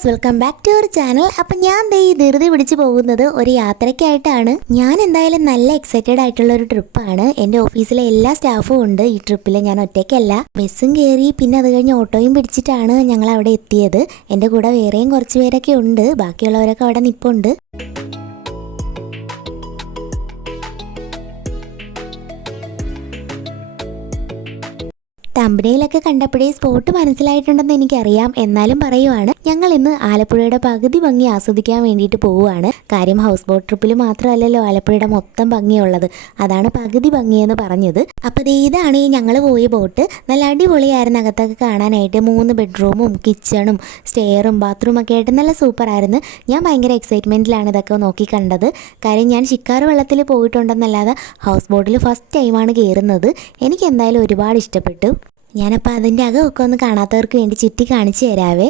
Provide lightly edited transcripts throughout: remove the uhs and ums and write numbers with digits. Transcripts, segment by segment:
Viewers, welcome back to our channel. അപ്പം ഞാൻ ധൃതി പിടിച്ച് പോകുന്നത് ഒരു യാത്രയ്ക്കായിട്ടാണ്. ഞാൻ എന്തായാലും നല്ല എക്സൈറ്റഡ് ആയിട്ടുള്ള ഒരു ട്രിപ്പാണ്. എൻ്റെ ഓഫീസിലെ എല്ലാ സ്റ്റാഫും ഉണ്ട് ഈ ട്രിപ്പിൽ. ഞാൻ ഒറ്റയ്ക്കല്ല. ബസ്സും കയറി പിന്നെ അത് കഴിഞ്ഞ് ഓട്ടോയും പിടിച്ചിട്ടാണ് ഞങ്ങൾ അവിടെ എത്തിയത്. എൻ്റെ കൂടെ വേറെയും കുറച്ച് പേരൊക്കെ ഉണ്ട്. ബാക്കിയുള്ളവരൊക്കെ അവിടെ നിൽപ്പുണ്ട്. തമ്പനയിലൊക്കെ കണ്ടപ്പോഴേ സ്പോട്ട് മനസ്സിലായിട്ടുണ്ടെന്ന് എനിക്കറിയാം. എന്നാലും പറയുവാണ്, ഞങ്ങൾ ഇന്ന് ആലപ്പുഴയുടെ പകുതി ഭംഗി ആസ്വദിക്കാൻ വേണ്ടിയിട്ട് പോവുകയാണ്. കാര്യം ഹൗസ് ബോട്ട് ട്രിപ്പിൽ മാത്രമല്ലല്ലോ ആലപ്പുഴയുടെ മൊത്തം ഭംഗിയുള്ളത്. അതാണ് പകുതി ഭംഗിയെന്ന് പറഞ്ഞത്. അപ്പോൾ ഇതാണ് ഈ ഞങ്ങൾ പോയ ബോട്ട്. നല്ല അടിപൊളിയായിരുന്നു അകത്തൊക്കെ കാണാനായിട്ട്. 3 ബെഡ്റൂമും കിച്ചണും സ്റ്റെയറും ബാത്റൂമൊക്കെ ആയിട്ട് നല്ല സൂപ്പറായിരുന്നു. ഞാൻ ഭയങ്കര എക്സൈറ്റ്മെൻറ്റിലാണ് ഇതൊക്കെ നോക്കി കണ്ടത്. കാര്യം ഞാൻ ശിക്കാറ് വെള്ളത്തിൽ പോയിട്ടുണ്ടെന്നല്ലാതെ ഹൗസ് ബോട്ടിൽ ഫസ്റ്റ് ടൈമാണ് കയറുന്നത്. എനിക്ക് എന്തായാലും ഒരുപാട് ഇഷ്ടപ്പെട്ടു. ഞാനപ്പോൾ അതിൻ്റെ അകമൊക്കെ ഒന്ന് കാണാത്തവർക്ക് വേണ്ടി ചുറ്റി കാണിച്ചു തരാവേ.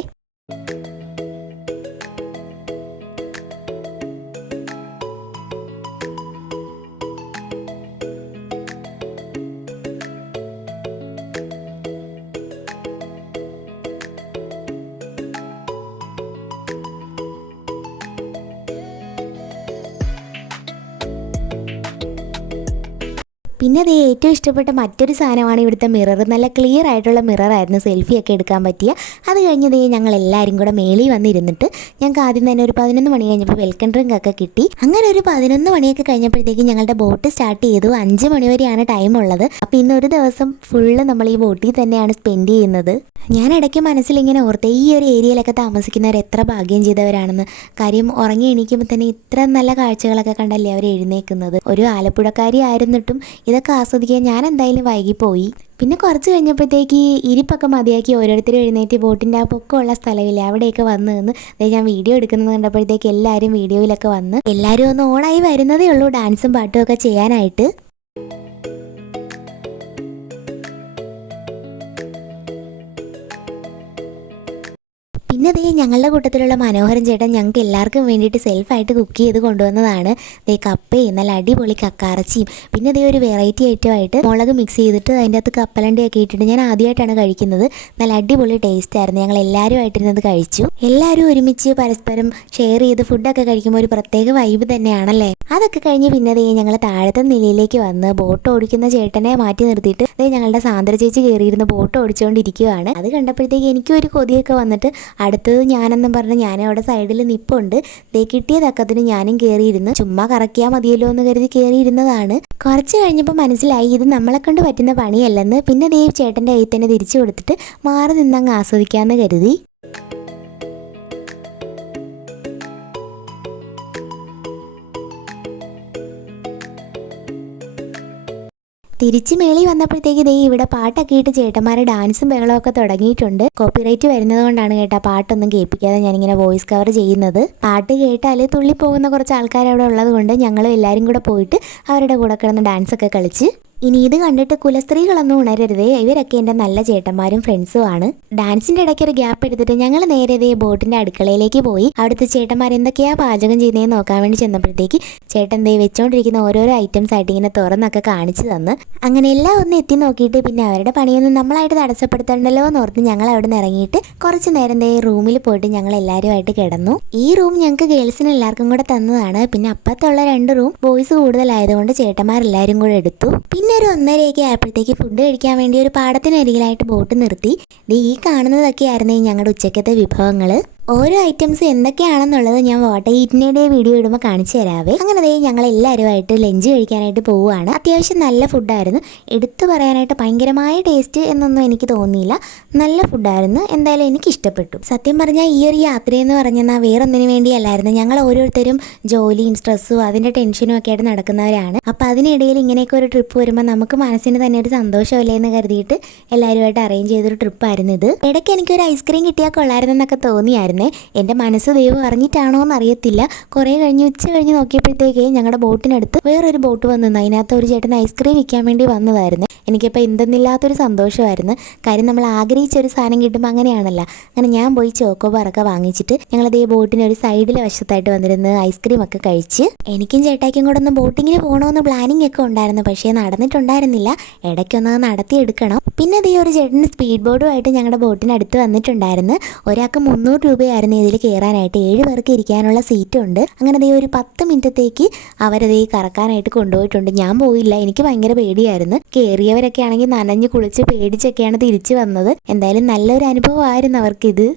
പിന്നെ അത് ഏറ്റവും ഇഷ്ടപ്പെട്ട മറ്റൊരു സാധനമാണ് ഇവിടുത്തെ മിറർ. നല്ല ക്ലിയർ ആയിട്ടുള്ള മിററായിരുന്നു, സെൽഫിയൊക്കെ എടുക്കാൻ പറ്റിയ. അത് കഴിഞ്ഞത് ഞങ്ങൾ എല്ലാവരും കൂടെ മേളിൽ വന്നിരുന്നിട്ട് ഞങ്ങൾക്ക് ആദ്യം തന്നെ ഒരു 11 മണി കഴിഞ്ഞപ്പോൾ വെൽക്കം ഡ്രിങ്ക് ഒക്കെ കിട്ടി. അങ്ങനെ ഒരു 11 മണിയൊക്കെ കഴിഞ്ഞപ്പോഴത്തേക്കും ഞങ്ങളുടെ ബോട്ട് സ്റ്റാർട്ട് ചെയ്തു. 5 മണി വരെയാണ് ടൈം ഉള്ളത്. അപ്പോൾ ഇന്നൊരു ദിവസം ഫുള്ള് നമ്മൾ ഈ ബോട്ടിൽ തന്നെയാണ് സ്പെൻഡ് ചെയ്യുന്നത്. ഞാൻ ഇടയ്ക്ക് മനസ്സിലിങ്ങനെ ഓർത്തെ, ഈ ഒരു ഏരിയയിലൊക്കെ താമസിക്കുന്നവർ എത്ര ഭാഗ്യം ചെയ്തവരാണെന്ന്. കാര്യം ഉറങ്ങി എണീക്കുമ്പോൾ തന്നെ ഇത്ര നല്ല കാഴ്ചകളൊക്കെ കണ്ടല്ലേ അവർ എഴുന്നേക്കുന്നത്. ഒരു ആലപ്പുഴക്കാരി ആയിരുന്നിട്ടും ഇതൊക്കെ ആസ്വദിക്കാൻ ഞാൻ എന്തായാലും വൈകിപ്പോയി. പിന്നെ കുറച്ച് കഴിഞ്ഞപ്പോഴത്തേക്ക് ഇരിപ്പൊക്കെ മതിയാക്കി ഓരോരുത്തരും എഴുന്നേറ്റ് ബോട്ടിൻ്റെ ആ പൊക്കമുള്ള സ്ഥലമില്ല അവിടെയൊക്കെ വന്ന് നിന്ന് ഞാൻ വീഡിയോ എടുക്കുന്നത് കണ്ടപ്പോഴത്തേക്ക് എല്ലാവരും വീഡിയോയിലൊക്കെ വന്ന് എല്ലാവരും ഒന്ന് ഓണായി വരുന്നതേ ഉള്ളൂ ഡാൻസും പാട്ടും ഒക്കെ ചെയ്യാനായിട്ട്. പിന്നെ ഞങ്ങളുടെ കൂട്ടത്തിലുള്ള മനോഹരൻ ചേട്ടൻ ഞങ്ങൾക്ക് എല്ലാവർക്കും വേണ്ടിയിട്ട് സെൽഫായിട്ട് കുക്ക് ചെയ്ത് കൊണ്ടുവന്നതാണ്. കപ്പയും നല്ല അടിപൊളി കക്കാറച്ചിയും പിന്നെ ഒരു വെറൈറ്റി ഐറ്റമായിട്ട് മുളക് മിക്സ് ചെയ്തിട്ട് അതിൻ്റെ അകത്ത് കപ്പലണ്ടിയൊക്കെ ഇട്ടിട്ട് ഞാൻ ആദ്യമായിട്ടാണ് കഴിക്കുന്നത്. നല്ല അടിപൊളി ടേസ്റ്റ് ആയിരുന്നു. ഞങ്ങൾ എല്ലാവരും ആയിട്ടിരുന്നത് കഴിച്ചു. എല്ലാവരും ഒരുമിച്ച് പരസ്പരം ഷെയർ ചെയ്ത് ഫുഡൊക്കെ കഴിക്കുമ്പോൾ ഒരു പ്രത്യേക വൈബ് തന്നെയാണല്ലേ. അതൊക്കെ കഴിഞ്ഞ് പിന്നെ ഞങ്ങൾ താഴത്തെ നിലയിലേക്ക് വന്ന് ബോട്ട് ഓടിക്കുന്ന ചേട്ടനെ മാറ്റി നിർത്തിയിട്ട് ഞങ്ങളുടെ സാന്ദ്ര ചേച്ചി കയറിയിരുന്ന് ബോട്ട് ഓടിച്ചുകൊണ്ടിരിക്കുകയാണ്. അത് കണ്ടപ്പോഴത്തേക്ക് എനിക്കും ഒരു കൊതിയൊക്കെ വന്നിട്ട് അടുത്തത് ഞാനെന്നും പറഞ്ഞ് ഞാനും അവിടെ സൈഡിൽ നിപ്പുണ്ട്. കിട്ടിയ തക്കത്തിന് ഞാനും കയറിയിരുന്നു. ചുമ്മാ കറക്കിയാൽ മതിയല്ലോ എന്ന് കരുതി കയറിയിരുന്നതാണ്. കുറച്ച് കഴിഞ്ഞപ്പോൾ മനസ്സിലായി ഇത് നമ്മളെ കൊണ്ട് പറ്റുന്ന പണിയല്ലെന്ന്. പിന്നെ ചേട്ടൻ്റെ കയ്യിൽ തന്നെ തിരിച്ചു കൊടുത്തിട്ട് മാറി നിന്നങ്ങ് ആസ്വദിക്കാമെന്ന് കരുതി. തിരിച്ച് മേളി വന്നപ്പോഴത്തേക്ക് ഇവിടെ പാട്ടൊക്കെ ഇട്ട് ചേട്ടന്മാരെ ഡാൻസും ബഹളമൊക്കെ തുടങ്ങിയിട്ടുണ്ട്. കോപ്പിറൈറ്റ് വരുന്നത് കൊണ്ടാണ് കേട്ടോ പാട്ടൊന്നും കേൾപ്പിക്കാതെ ഞാനിങ്ങനെ വോയിസ് കവർ ചെയ്യുന്നത്. പാട്ട് കേട്ടാൽ തുള്ളിപ്പോകുന്ന കുറച്ച് ആൾക്കാർ അവിടെ ഉള്ളത് കൊണ്ട് ഞങ്ങൾ എല്ലാവരും കൂടെ പോയിട്ട് അവരുടെ കൂടെ കിടന്ന് ഡാൻസൊക്കെ കളിച്ച്. ഇനി ഇത് കണ്ടിട്ട് കുലസ്ത്രീകളൊന്നും ഉണരരുതേ, ഇവരൊക്കെ എൻ്റെ നല്ല ചേട്ടന്മാരും ഫ്രണ്ട്സും ആണ്. ഡാൻസിൻ്റെ ഇടയ്ക്ക് ഒരു ഗ്യാപ്പ് എടുത്തിട്ട് ഞങ്ങൾ നേരെ ബോട്ടിൻ്റെ അടുക്കളയിലേക്ക് പോയി. അവിടുത്തെ ചേട്ടന്മാർ എന്തൊക്കെയാണ് പാചകം ചെയ്യുന്നതെന്ന് നോക്കാൻ വേണ്ടി ചെന്നപ്പോഴത്തേക്ക് ചേട്ടൻ വെച്ചുകൊണ്ടിരിക്കുന്ന ഓരോരോ ഐറ്റംസ് ആയിട്ട് ഇങ്ങനെ തുറന്നൊക്കെ കാണിച്ചു തന്ന്. അങ്ങനെ എല്ലാം ഒന്ന് എത്തി നോക്കിയിട്ട് പിന്നെ അവരുടെ പണിയൊന്നും നമ്മളായിട്ട് തടസ്സപ്പെടുത്തണ്ടല്ലോ എന്ന് ഓർത്ത് ഞങ്ങൾ അവിടെ നിന്ന് ഇറങ്ങിയിട്ട് കുറച്ച് നേരം റൂമിൽ പോയിട്ട് ഞങ്ങൾ എല്ലാവരുമായിട്ട് കിടന്നു. ഈ റൂം ഞങ്ങൾക്ക് ഗേൾസിന് എല്ലാവർക്കും കൂടെ തന്നതാണ്. പിന്നെ അപ്പത്തുള്ള 2 റൂം ബോയ്സ് കൂടുതലായതുകൊണ്ട് ചേട്ടന്മാരെല്ലാവരും കൂടെ എടുത്തു. പിന്നെ ഒരു 1:30 ആയപ്പോഴത്തേക്ക് ഫുഡ് കഴിക്കാൻ വേണ്ടി ഒരു പാടത്തിനരികിലായിട്ട് ബോട്ട് നിർത്തി. ഈ കാണുന്നതൊക്കെ ആയിരുന്നു ഞങ്ങളുടെ ഉച്ചക്കത്തെ വിഭവങ്ങൾ. ഓരോ ഐറ്റംസ് എന്തൊക്കെയാണെന്നുള്ളത് ഞാൻ വാട്ടർ ഈറ്റിൻ്റെ വീഡിയോ ഇടുമ്പോൾ കാണിച്ചു തരാവേ. അങ്ങനെ ഞങ്ങൾ എല്ലാവരുമായിട്ട് ലഞ്ച് കഴിക്കാനായിട്ട് പോവുകയാണ്. അത്യാവശ്യം നല്ല ഫുഡായിരുന്നു. എടുത്തു പറയാനായിട്ട് ഭയങ്കരമായ ടേസ്റ്റ് എന്നൊന്നും എനിക്ക് തോന്നിയില്ല. നല്ല ഫുഡായിരുന്നു. എന്തായാലും എനിക്ക് ഇഷ്ടപ്പെട്ടു. സത്യം പറഞ്ഞാൽ ഈ ഒരു യാത്രയെന്ന് പറഞ്ഞാൽ വേറൊന്നിനു വേണ്ടിയല്ലായിരുന്നു. ഞങ്ങൾ ഓരോരുത്തരും ജോലിയും സ്ട്രെസ്സും അതിൻ്റെ ടെൻഷനും ഒക്കെ ആയിട്ട് നടക്കുന്നവരാണ്. അപ്പോൾ അതിനിടയിൽ ഇങ്ങനെയൊക്കെ ഒരു ട്രിപ്പ് വരുമ്പോൾ നമുക്ക് മനസ്സിന് തന്നെ ഒരു സന്തോഷമല്ലേ എന്ന് കരുതിയിട്ട് എല്ലാവരുമായിട്ട് അറേഞ്ച് ചെയ്തൊരു ട്രിപ്പായിരുന്നു ഇത്. ഇടയ്ക്ക് എനിക്കൊരു ഐസ്ക്രീം കിട്ടിയാൽ കൊള്ളായിരുന്നെന്നൊക്കെ തോന്നിയായിരുന്നു. എൻ്റെ മനസ്സ് ദൈവം അറിഞ്ഞിട്ടാണോ എന്നറിയത്തില്ല. കുറേ കഴിഞ്ഞ് ഉച്ച കഴിഞ്ഞ് നോക്കിയപ്പോഴത്തേക്ക് ഞങ്ങളുടെ ബോട്ടിനടുത്ത് വേറൊരു ബോട്ട് വന്നു. അതിനകത്ത് ഒരു ചേട്ടൻ ഐസ്ക്രീം വിൽക്കാൻ വേണ്ടി വന്നതായിരുന്നു. എനിക്കിപ്പോൾ എന്തെന്നില്ലാത്തൊരു സന്തോഷമായിരുന്നു. കാര്യം നമ്മൾ ആഗ്രഹിച്ചൊരു സാധനം കിട്ടുമ്പോൾ അങ്ങനെയാണല്ലോ. അങ്ങനെ ഞാൻ പോയി ചോക്കോബാറൊക്കെ വാങ്ങിച്ചിട്ട് ഞങ്ങളതേ ബോട്ടിന് ഒരു സൈഡിൽ വശത്തായിട്ട് വന്നിരുന്ന് ഐസ്ക്രീം ഒക്കെ കഴിച്ച്. എനിക്കും ചേട്ടായിക്കും കൂടെ ഒന്ന് ബോട്ടിങ്ങിന് പോകണമെന്ന് പ്ലാനിങ് ഒക്കെ ഉണ്ടായിരുന്നു. പക്ഷേ നടന്നിട്ടുണ്ടായിരുന്നില്ല. ഇടയ്ക്കൊന്ന് നടത്തിയെടുക്കണം. പിന്നെ ഒരു ചേട്ടന് സ്പീഡ് ബോർഡുമായിട്ട് ഞങ്ങളുടെ ബോട്ടിനടുത്ത് വന്നിട്ടുണ്ടായിരുന്നു. ഒരാൾക്ക് 300 രൂപ രൂപയായിരുന്നു ഇതിൽ കയറാനായിട്ട്. 7 പേർക്ക് ഇരിക്കാനുള്ള സീറ്റുണ്ട്. അങ്ങനെ ദേ ഒരു 10 മിനിറ്റത്തേക്ക് അവരത് കറക്കാനായിട്ട് കൊണ്ടുപോയിട്ടുണ്ട്. ഞാൻ പോയില്ല, എനിക്ക് ഭയങ്കര പേടിയായിരുന്നു. കയറിയവരൊക്കെ ആണെങ്കിൽ നനഞ്ഞ് കുളിച്ച് പേടിച്ചൊക്കെയാണ് തിരിച്ചു വന്നത്. എന്തായാലും നല്ലൊരു അനുഭവമായിരുന്നു അവർക്കിത്.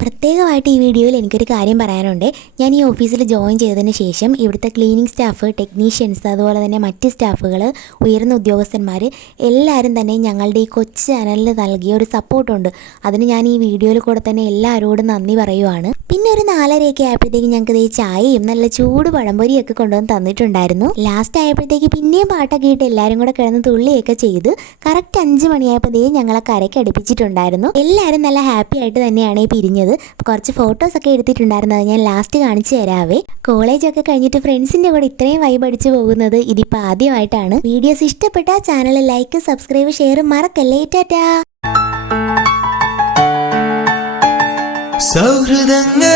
പ്രത്യേകമായിട്ട് ഈ വീഡിയോയിൽ എനിക്കൊരു കാര്യം പറയാനുണ്ട്. ഞാൻ ഈ ഓഫീസിൽ ജോയിൻ ചെയ്തതിന് ശേഷം ഇവിടുത്തെ ക്ലീനിങ് സ്റ്റാഫ്, ടെക്നീഷ്യൻസ്, അതുപോലെ തന്നെ മറ്റ് സ്റ്റാഫുകൾ, ഉയർന്ന ഉദ്യോഗസ്ഥന്മാർ എല്ലാവരും തന്നെ ഞങ്ങളുടെ ഈ കൊച്ചു ചാനലിൽ നൽകിയ ഒരു സപ്പോർട്ടുണ്ട്. അതിന് ഞാൻ ഈ വീഡിയോയിൽ കൂടെ തന്നെ എല്ലാവരോടും നന്ദി പറയുവാണ്. പിന്നെ ഒരു 4:30 ആയപ്പോഴത്തേക്ക് ഞങ്ങൾക്ക് ഈ ചായയും നല്ല ചൂട് പഴംപൊരിയൊക്കെ കൊണ്ടുവന്ന് തന്നിട്ടുണ്ടായിരുന്നു. ലാസ്റ്റ് ആയപ്പോഴത്തേക്ക് പിന്നെയും പാട്ടൊക്കെ ഇട്ട് എല്ലാവരും കൂടെ കിടന്ന് തുള്ളിയൊക്കെ ചെയ്ത് കറക്റ്റ് 5 മണിയായപ്പോഴത്തേക്ക് ഞങ്ങളെ കരയ്ക്ക് അടുപ്പിച്ചിട്ടുണ്ടായിരുന്നു. എല്ലാവരും നല്ല ഹാപ്പി ആയിട്ട് തന്നെയാണ് പിരിഞ്ഞത്. കുറച്ച് ഫോട്ടോസൊക്കെ എടുത്തിട്ടുണ്ടായിരുന്നു, അത് ഞാൻ ലാസ്റ്റ് കാണിച്ചു തരാവേ. കോളേജൊക്കെ കഴിഞ്ഞിട്ട് ഫ്രണ്ട്സിൻ്റെ കൂടെ ഇത്രയും വൈബ് അടിച്ച് പോകുന്നത് ഇതിപ്പോൾ ആദ്യമായിട്ടാണ്. വീഡിയോസ് ഇഷ്ടപ്പെട്ട ചാനൽ ലൈക്ക്, സബ്സ്ക്രൈബ്, ഷെയർ മറക്കല്ലേ. ടാറ്റാ. സൗഹൃദങ്ങൾ